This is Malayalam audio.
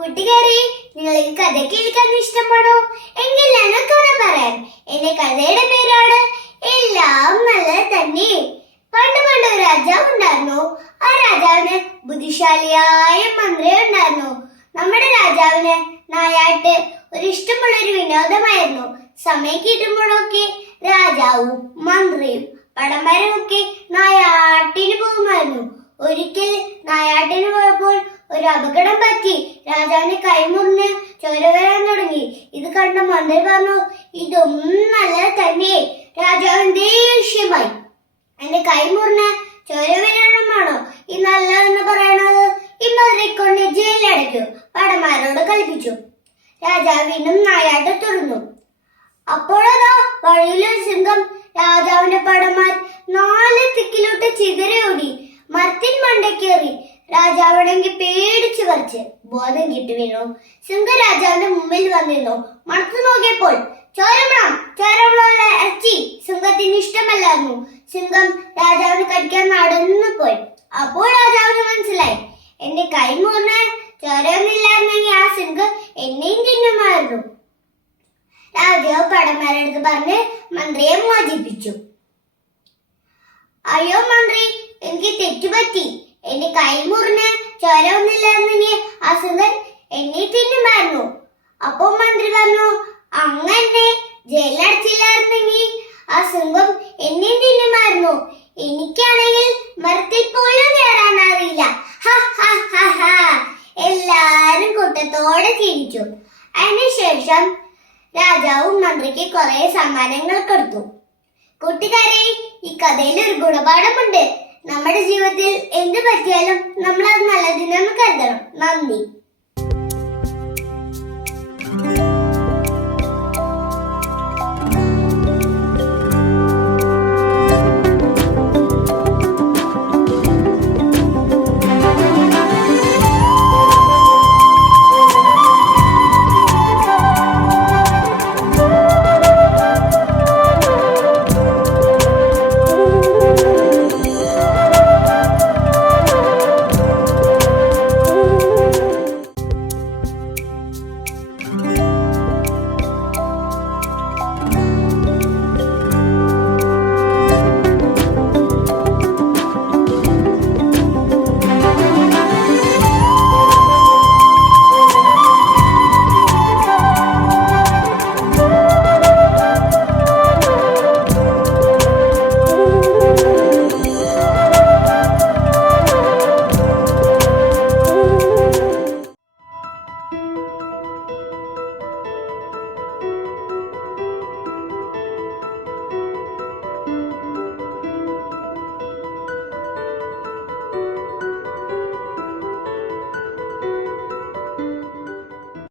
കൂട്ടുകാരെ, നിങ്ങൾക്ക് കഥ കേൾക്കാൻ ഇഷ്ടമാണോ? എങ്കിൽ ഞാൻ കഥ പറയാം. എന്റെ കഥയുടെ പേരാണ് എല്ലാം നല്ലത് തന്നെ. പണ്ട് ഒരു രാജാവ് ഉണ്ടായിരുന്നു. ആ രാജാവിന് ബുദ്ധിശാലിയായ മന്ത്രി ഉണ്ടായിരുന്നു. നമ്മുടെ രാജാവിന് നായാട്ട് ഇഷ്ടമുള്ള ഒരു വിനോദമായിരുന്നു. സമയം കിട്ടുമ്പോഴൊക്കെ രാജാവും മന്ത്രിയും പടമരും ഒക്കെ നായാട്ടിന് പോകുമായിരുന്നു. ഒരിക്കൽ നായാട്ടിന് പോയപ്പോൾ ഒരു അപകടം പറ്റി. രാജാവിന് കൈമുറിഞ്ഞ് ചോര വരാൻ തുടങ്ങി. ഇത് കണ്ട മന്ത്രി പറഞ്ഞു, ഇതൊന്നും നല്ലത് തന്നെ. രാജാവിന് ദേഷ്യമായി. എന്റെ കൈമുറിഞ്ഞ് ചോര വരണമാണോ ഈ നല്ലതെന്ന് പറയണത്? ഈ മന്ത്രിയെ കൊണ്ട് ജയിലടയ്ക്കൂ, പടമാരോട് കൽപ്പിച്ചു. രാജാവ് വീണ്ടും നായാട്ട് തുറന്നു. അപ്പോഴതാ വഴിയിലൊരു സിംഹം രാജാവിന്റെ പടമാർ 4 ദിക്കിലോട്ട് ചിതറി മരത്തിൻ മണ്ടക്കേറി. രാജാവാണെങ്കിൽ പേടിച്ചു പറിച്ച് ബോധം കിട്ടി വീണു. സിംഹം രാജാവിന്റെ മുമ്പിൽ വന്നിരുന്നു. മണത്തു നോക്കിയപ്പോൾ ചോരമുള്ള ഇറച്ചി സിംഹത്തിന് ഇഷ്ടമല്ലായിരുന്നു. സിംഹം രാജാവിന് കടിക്കാൻ നടന്നു പോയി. അപ്പോൾ രാജാവിന് മനസ്സിലായി, എന്റെ കൈ മുറിഞ്ഞ് ചോരയൊന്നുമില്ലായിരുന്നെങ്കിൽ ആ സിംഹം എന്നെയും തിന്നുമായിരുന്നു. രാജാവ് പടന്മാരെടുത്ത് പറഞ്ഞ് മന്ത്രിയെ മോചിപ്പിച്ചു. അയ്യോ മന്ത്രി, എനിക്ക് തെറ്റുപറ്റി. എന്റെ കൈ മുറിഞ്ഞ് ചോര ഒന്നില്ലായിരുന്നെങ്കിൽ ആ സിംഹം എന്നെ തിന്നുമായിരുന്നു. അപ്പൊ മന്ത്രി പറഞ്ഞു, അങ്ങനെ ജയിലടച്ചില്ലായിരുന്നെങ്കിൽ ആ സിംഹം എന്നെ തിന്നുമായിരുന്നു. എനിക്കാണെങ്കിൽ മരത്തിൽ പോലും കയറാൻ അറിയില്ല. എല്ലാരും കൂട്ടത്തോടെ ചിരിച്ചു. അതിനുശേഷം രാജാവും മന്ത്രിക്ക് കുറെ സമ്മാനങ്ങൾ കൊടുത്തു. കൂട്ടുകാരെ, ഈ കഥയിൽ ഒരു ഗുണപാഠമുണ്ട്. നമ്മുടെ ജീവിതത്തിൽ എന്ത് പറ്റിയാലും നമ്മൾ അത് നല്ലതിനെന്ന് കരുതണം. നന്ദി.